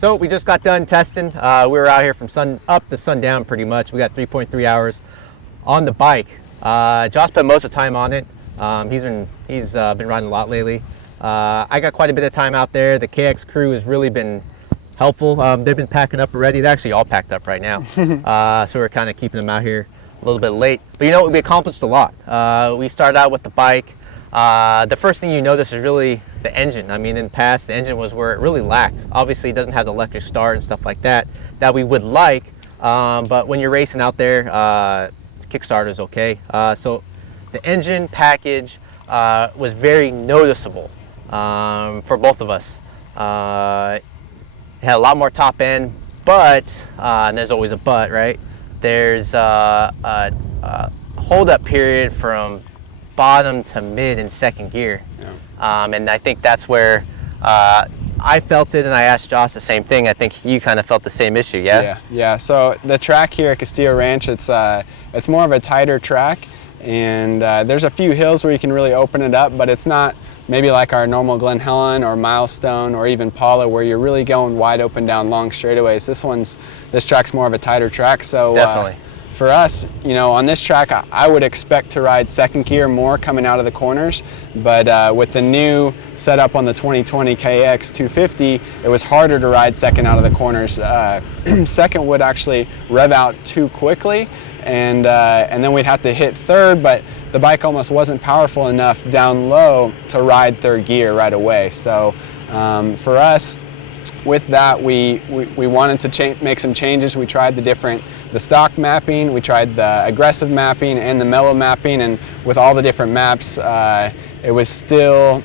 So we just got done testing. We were out here from sun up to sundown pretty much. We got 3.3 hours on the bike. Josh spent most of the time on it. He's been riding a lot lately. I got quite a bit of time out there. The KX crew has really been helpful. They've been packing up already. They're actually all packed up right now. So we're kind of keeping them out here a little bit late. But you know what? We accomplished a lot. We started out with the bike. The first thing you notice is really the engine. I mean, in the past, the engine was where it really lacked. Obviously, it doesn't have the electric start and stuff like that we would like. But when you're racing out there, Kickstarter is okay. So the engine package was very noticeable for both of us. It had a lot more top end, but, and there's always a but, right? There's a hold up period from bottom to mid in second gear. Yeah. And I think that's where I felt it, and I asked Josh the same thing. I think you kind of felt the same issue, yeah? Yeah. So the track here at Castillo Ranch, it's more of a tighter track, and there's a few hills where you can really open it up, but it's not maybe like our normal Glen Helen or Milestone or even Paula, where you're really going wide open down long straightaways. This track's more of a tighter track, so definitely. For us, you know, on this track, I would expect to ride second gear more coming out of the corners, but with the new setup on the 2020 KX250, it was harder to ride second out of the corners. Second would actually rev out too quickly, and then we'd have to hit third, but the bike almost wasn't powerful enough down low to ride third gear right away. So for us, with that, we wanted to make some changes. We tried the stock mapping, we tried the aggressive mapping and the mellow mapping, and with all the different maps, we were still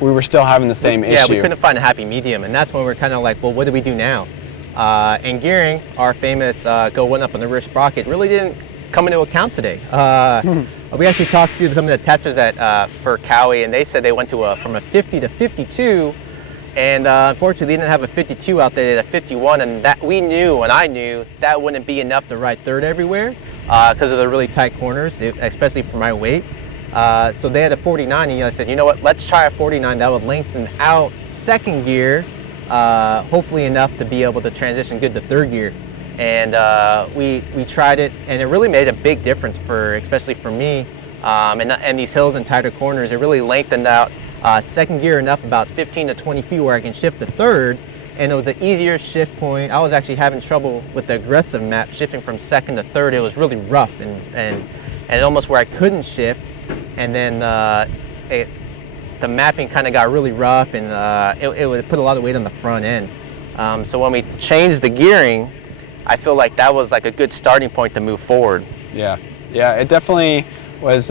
having the same issue. Yeah, we couldn't find a happy medium, and that's when we're kind of like, well, what do we do now? And gearing, our famous go one up on the rear sprocket, really didn't come into account today. We actually talked to some of the testers for Cowie, and they said they went from a 50 to 52. And unfortunately, they didn't have a 52 out there. They had a 51, and that we knew, and I knew, that wouldn't be enough to ride third everywhere because of the really tight corners, especially for my weight. So they had a 49, and I said, you know what, let's try a 49. That would lengthen out second gear, hopefully enough to be able to transition good to third gear. And we tried it, and it really made a big difference especially for me. And these hills and tighter corners, it really lengthened out second gear enough, about 15 to 20 feet, where I can shift to third, and it was an easier shift point. I was actually having trouble with the aggressive map, shifting from second to third. It was really rough and almost where I couldn't shift, and then the mapping kind of got really rough, and it would put a lot of weight on the front end. So when we changed the gearing, I feel like that was like a good starting point to move forward. Yeah, it definitely was.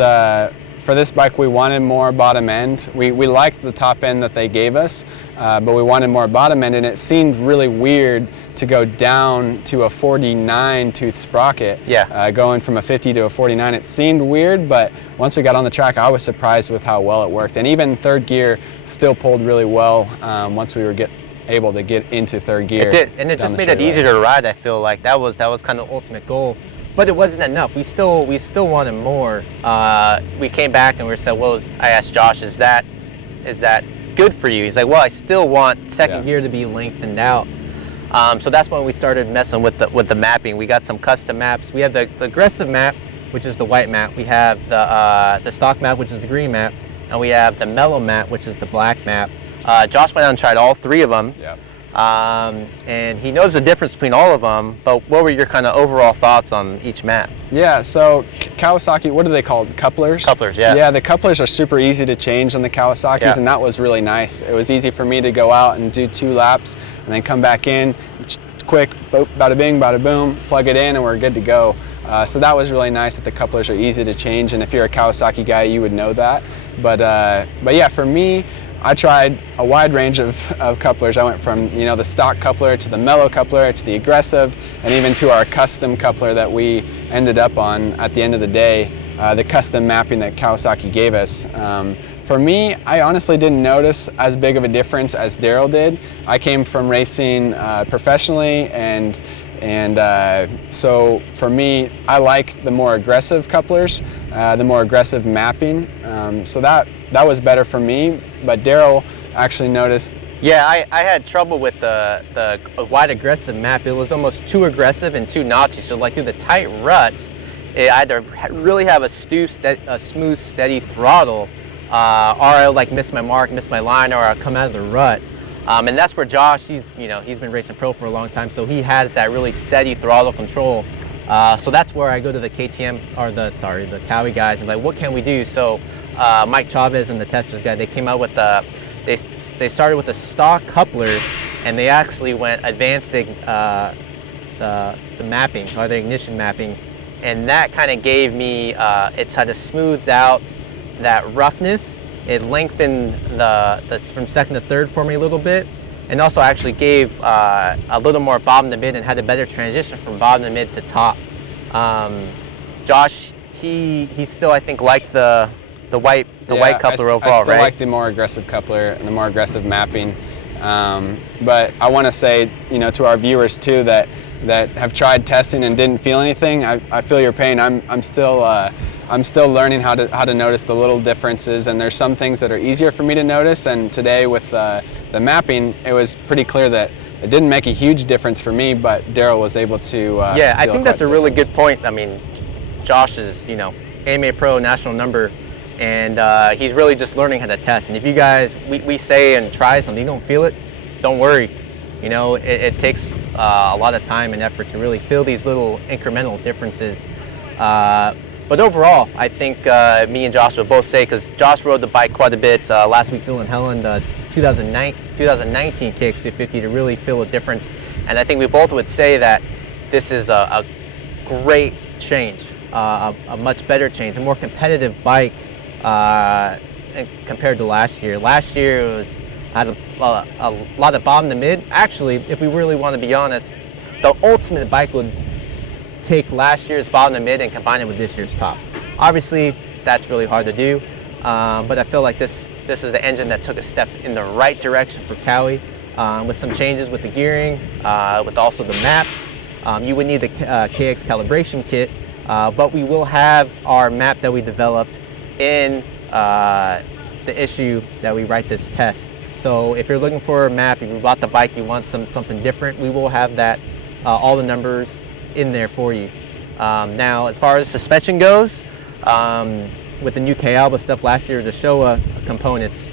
For this bike, we wanted more bottom end. We liked the top end that they gave us, but we wanted more bottom end, and it seemed really weird to go down to a 49 tooth sprocket. Yeah. Going from a 50 to a 49, it seemed weird, but once we got on the track, I was surprised with how well it worked. And even third gear still pulled really well once we were able to get into third gear. It did, and it just made it easier to ride. I feel like that was kind of the ultimate goal. But it wasn't enough. We still wanted more. We came back and we said, well, I asked Josh, is that good for you? He's like, well, I still want second gear to be lengthened out. So that's when we started messing with the mapping. We got some custom maps. We have the aggressive map, which is the white map. We have the stock map, which is the green map, and we have the mellow map, which is the black map. Josh went out and tried all three of them. Yep. And he knows the difference between all of them, but what were your kind of overall thoughts on each map? Yeah, so Kawasaki, what are they called? Couplers? Couplers, yeah. Yeah, the couplers are super easy to change on the Kawasaki's, and that was really nice. It was easy for me to go out and do 2 laps and then come back in, quick, bada bing, bada boom, plug it in, and we're good to go. So that was really nice that the couplers are easy to change, and if you're a Kawasaki guy, you would know that. But yeah, for me, I tried a wide range of couplers. I went from the stock coupler to the mellow coupler to the aggressive, and even to our custom coupler that we ended up on at the end of the day, the custom mapping that Kawasaki gave us. For me, I honestly didn't notice as big of a difference as Daryl did. I came from racing professionally, and so for me, I like the more aggressive couplers, the more aggressive mapping. So that was better for me. But Daryl actually noticed Yeah, I had trouble with the wide aggressive map. It was almost too aggressive and too notchy. So like through the tight ruts, I had to really have a smooth, steady throttle, or I'll like miss my mark, miss my line, or I'll come out of the rut. And that's where Josh, he's been racing pro for a long time, so he has that really steady throttle control. So that's where I go to the KTM, or the Cowie guys, and like, what can we do? So Mike Chavez and the Testers guy, they came out with they started with a stock coupler, and they actually went advanced the mapping, or the ignition mapping, and that kind of gave me, it's had to smooth out that roughness. It lengthened the from second to third for me a little bit, and also actually gave a little more bottom to mid and had a better transition from bottom to mid to top. Josh, he still, I think, liked the white coupler overall, I still right? like the more aggressive coupler and the more aggressive mapping. But I want to say, to our viewers too, that have tried testing and didn't feel anything. I feel your pain. I'm still learning how to notice the little differences, and there's some things that are easier for me to notice. And today with the mapping, it was pretty clear that it didn't make a huge difference for me, but Daryl was able to. Yeah, I think that's a really good point. I mean, Josh is AMA Pro national number, and he's really just learning how to test. And if you guys we say and try something, you don't feel it, don't worry. It takes a lot of time and effort to really feel these little incremental differences. But overall, I think me and Josh will both say, because Josh rode the bike quite a bit last week, Bill and Helen, the 2019 KX250, to really feel a difference. And I think we both would say that this is a great change, a much better change, a more competitive bike compared to last year. Last year it was had a lot of bottom to mid. Actually, if we really want to be honest, the ultimate bike would take last year's bottom to mid and combine it with this year's top. Obviously, that's really hard to do, but I feel like this is the engine that took a step in the right direction for Cowie, with some changes with the gearing, with also the maps. You would need the KX calibration kit, but we will have our map that we developed in the issue that we write this test. So if you're looking for a map, if you bought the bike, you want something different, we will have that, all the numbers in there for you. Now, as far as suspension goes, with the new K-Alba stuff last year, the Showa components,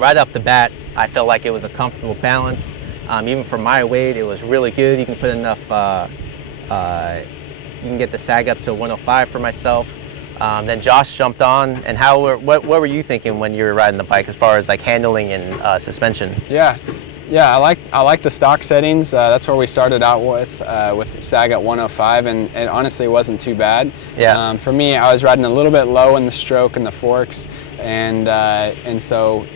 right off the bat, I felt like it was a comfortable balance. Even for my weight, it was really good. You can put enough, you can get the sag up to 105 for myself. Then Josh jumped on, and what were you thinking when you were riding the bike as far as like handling and suspension? Yeah, I like the stock settings. That's where we started out with sag at 105, and honestly, it wasn't too bad. Yeah. For me, I was riding a little bit low in the stroke and the forks, and so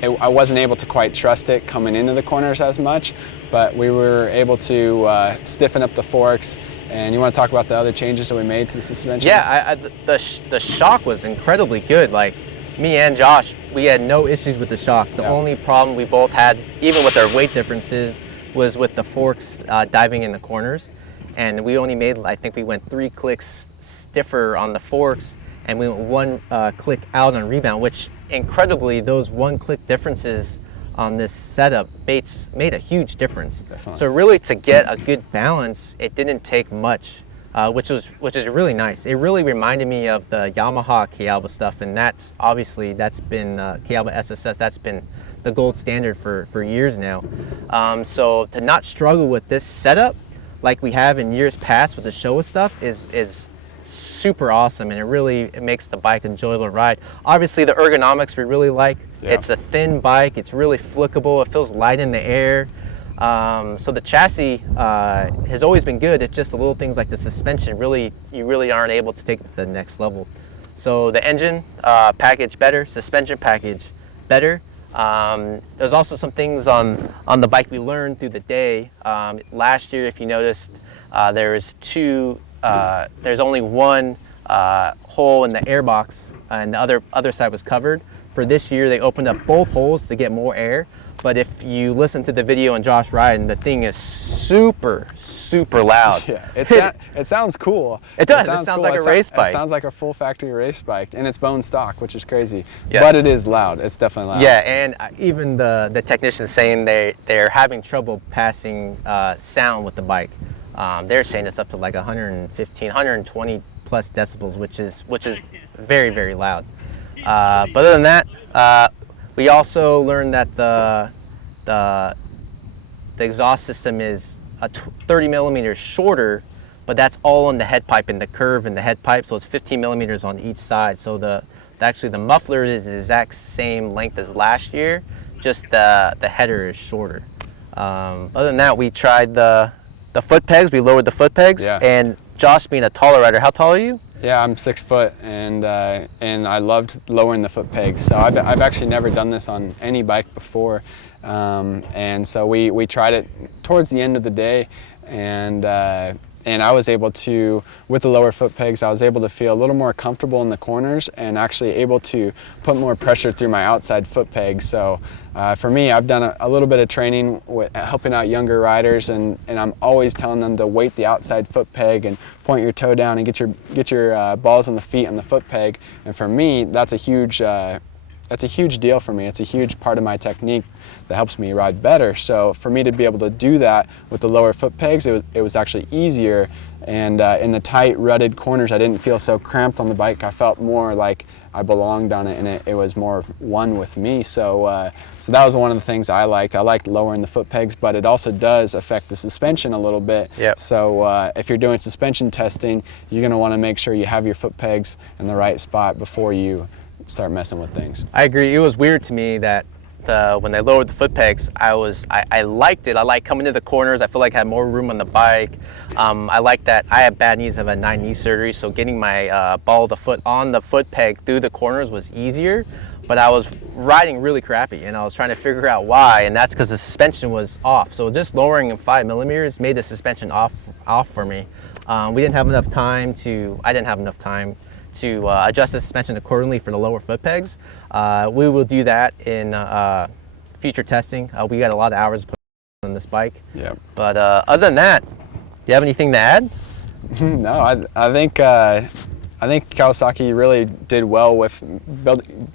I wasn't able to quite trust it coming into the corners as much, but we were able to stiffen up the forks. And you want to talk about the other changes that we made to the suspension? Yeah, the shock was incredibly good. Like, me and Josh, we had no issues with the shock. The only problem we both had, even with our weight differences, was with the forks diving in the corners. And we only made, I think we went 3 clicks stiffer on the forks, and we went 1 click out on rebound, which incredibly, those 1-click differences on this setup made a huge difference. Definitely. So really, to get a good balance, it didn't take much, which is really nice. It really reminded me of the Yamaha K-Alba stuff, and that's been K-Alba SSS. That's been the gold standard for years now. So to not struggle with this setup like we have in years past with the Showa stuff is super awesome, and it makes the bike enjoyable to ride. Obviously, the ergonomics we really like. Yeah. It's a thin bike. It's really flickable. It feels light in the air. So the chassis has always been good. It's just the little things like the suspension you really aren't able to take it to the next level. So the engine package better, suspension package better. There's also some things on the bike we learned through the day. Last year, if you noticed, there's only one hole in the airbox, and the other side was covered. for this year, they opened up both holes to get more air. But if you listen to the video on Josh riding, the thing is super, super loud. Yeah, it sounds cool. It does. It sounds cool. like a race bike. It sounds like a full factory race bike, and it's bone stock, which is crazy. Yes. But it is loud. It's definitely loud. Yeah, and even the technicians saying they're having trouble passing sound with the bike. They're saying it's up to like 115, 120 plus decibels, which is very, very loud. But other than that, we also learned that the exhaust system is 30 millimeters shorter, but that's all on the head pipe and the curve in the head pipe, so it's 15 millimeters on each side. So actually the muffler is the exact same length as last year, just the header is shorter. Other than that, we tried the foot pegs. We lowered the foot pegs. Yeah. And Josh, being a taller rider, how tall are you? Yeah, I'm 6 foot, and I loved lowering the foot pegs. So I've actually never done this on any bike before, and so we tried it towards the end of the day, and I was able to, with the lower foot pegs, I was able to feel a little more comfortable in the corners and actually able to put more pressure through my outside foot pegs. So for me, I've done a little bit of training with helping out younger riders, and I'm always telling them to weight the outside foot peg and point your toe down and get your balls on the feet on the foot peg. And for me, that's a huge deal for me. It's a huge part of my technique that helps me ride better. So for me to be able to do that with the lower foot pegs, it was actually easier. And in the tight, rutted corners, I didn't feel so cramped on the bike. I felt more like I belonged on it, and it was more one with me. So so that was one of the things I liked. I liked lowering the foot pegs, but it also does affect the suspension a little bit. Yep. So if you're doing suspension testing, you're going to want to make sure you have your foot pegs in the right spot before you start messing with things. I agree. It was weird to me that when they lowered the foot pegs, I liked it. I like coming to the corners. I feel like I had more room on the bike. I like that I have bad knees. I've had 9 knee surgeries, so getting my ball of the foot on the foot peg through the corners was easier. But I was riding really crappy, and I was trying to figure out why, and that's because the suspension was off. So just lowering in 5 millimeters made the suspension off for me. I didn't have enough time to adjust the suspension accordingly for the lower foot pegs. We will do that in future testing. We got a lot of hours put on this bike. Yeah. But other than that, do you have anything to add? No, I think Kawasaki really did well with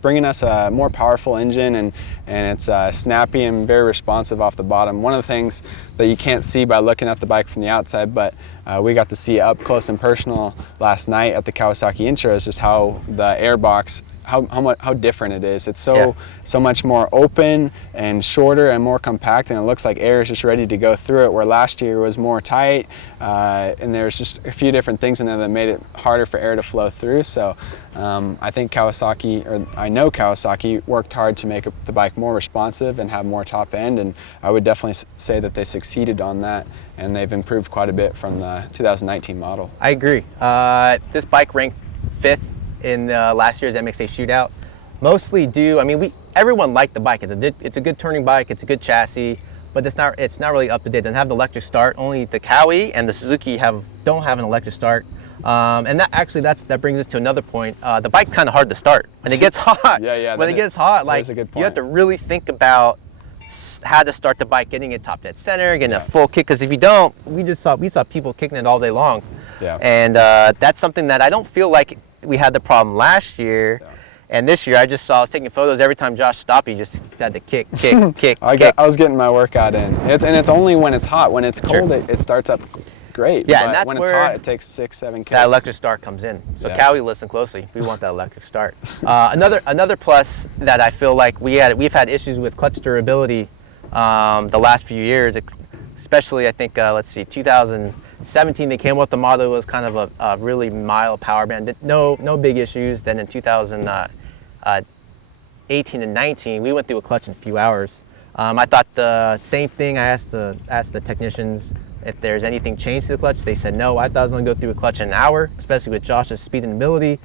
bringing us a more powerful engine, and it's snappy and very responsive off the bottom. One of the things that you can't see by looking at the bike from the outside, but we got to see up close and personal last night at the Kawasaki Intro, is just how the airbox, how different it is. It's so much more open and shorter and more compact, and it looks like air is just ready to go through it, where last year was more tight, and there's just a few different things in there that made it harder for air to flow through. So I think I know Kawasaki worked hard to make the bike more responsive and have more top end, and I would definitely say that they succeeded on that, and they've improved quite a bit from the 2019 model. I agree. This bike ranked 5th in last year's MXA shootout, mostly due. I mean, everyone liked the bike. It's a good turning bike. It's a good chassis, but it's not really up to date. It doesn't have the electric start. Only the Kawi and the Suzuki don't have an electric start. And that brings us to another point. The bike's kind of hard to start when it gets hot. When it gets hot, like you have to really think about how to start the bike, getting it top dead center, getting a full kick. Because if you don't, we saw people kicking it all day long. Yeah. And that's something that I don't feel like we had the problem last year. Yeah. And this year I was taking photos. Every time Josh stopped, he just had to kick. I was getting my workout in. It's only when it's hot. When it's cold, it starts up great. Yeah, but and that's when where it's hot, it takes 6-7 kicks. That electric start comes in. So Cowie, listen closely. We want that electric start. Another plus that I feel like we've had issues with clutch durability the last few years, especially I think 2017 they came up with the model. It was kind of a really mild power band. No big issues. Then in 2018 and 19, we went through a clutch in a few hours. I thought the same thing. I asked the technicians if there's anything changed to the clutch. They said no. I thought I was going to go through a clutch in an hour, especially with Josh's speed and ability.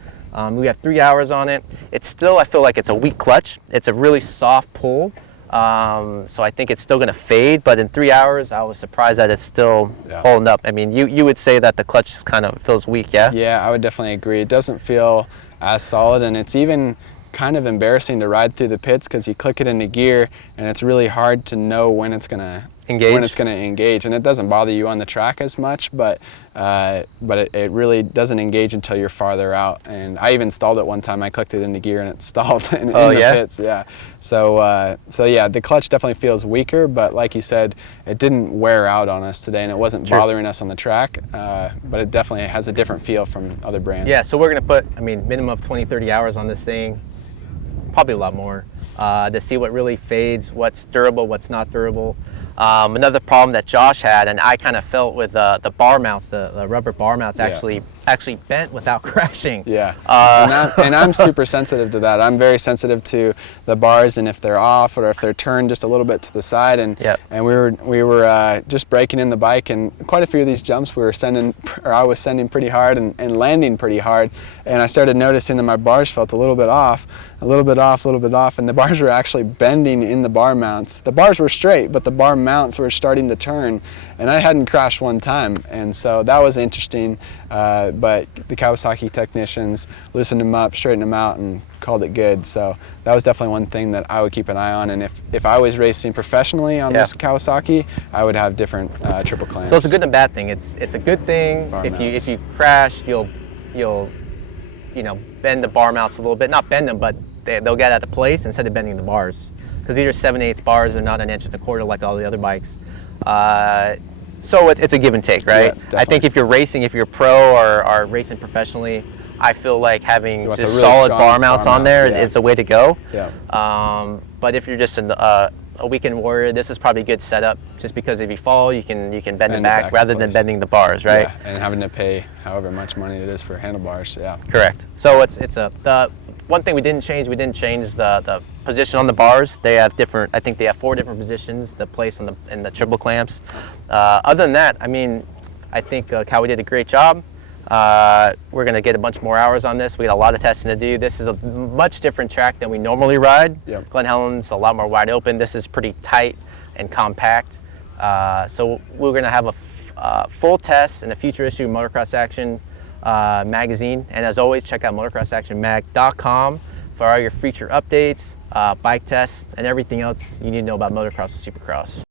We have 3 hours on it. It's still, I feel like it's a weak clutch. It's a really soft pull. So I think it's still going to fade, but in 3 hours, I was surprised that it's still holding up. I mean, you would say that the clutch kind of feels weak, yeah? Yeah, I would definitely agree. It doesn't feel as solid, and it's even kind of embarrassing to ride through the pits because you click it into gear and it's really hard to know when it's going to engage, and it doesn't bother you on the track as much, but it really doesn't engage until you're farther out. And I even stalled it one time. I clicked it into gear and it stalled in the pits. Yeah. So yeah, the clutch definitely feels weaker, but like you said, it didn't wear out on us today, and it wasn't bothering us on the track. But it definitely has a different feel from other brands. Yeah. So we're gonna put, I mean, minimum of 20, 30 hours on this thing, probably a lot more, to see what really fades, what's durable, what's not durable. Another problem that Josh had, and I kind of felt with the bar mounts, the rubber bar mounts actually bent without crashing. Yeah, and I'm super sensitive to that. I'm very sensitive to the bars, and if they're off or if they're turned just a little bit to the side. And we were just breaking in the bike, and quite a few of these jumps I was sending pretty hard and landing pretty hard, and I started noticing that my bars felt a little bit off, and the bars were actually bending in the bar mounts. The bars were straight, but the bar mounts were starting to turn, and I hadn't crashed one time, and so that was interesting. But the Kawasaki technicians loosened them up, straightened them out, and called it good. So that was definitely one thing that I would keep an eye on. And if I was racing professionally on this Kawasaki, I would have different triple clamps. So it's a good and a bad thing. It's a good thing if you crash, you'll bend the bar mounts a little bit, not bend them, but they'll get out of place instead of bending the bars, because these are 7/8 bars. They're not 1 1/4 inch like all the other bikes. So it's a give and take, right? Yeah, I think if you're racing, if you're pro or racing professionally, I feel like having just really solid bar mounts on there is the way to go. Yeah. But if you're just a weekend warrior, this is probably a good setup, just because if you fall, you can bend it back rather than bending the bars, right? Yeah, and having to pay however much money it is for handlebars. Yeah. Correct. So the one thing we didn't change the position on the bars. They have different, I think they have 4 different positions, the place in the triple clamps. Other than that, I mean, I think Cowie did a great job. We're going to get a bunch more hours on this. We got a lot of testing to do. This is a much different track than we normally ride. Yep. Glen Helen's a lot more wide open. This is pretty tight and compact. So we're going to have a full test in a future issue of Motocross Action magazine. And as always, check out motocrossactionmag.com for all your feature updates, bike tests, and everything else you need to know about motocross and supercross.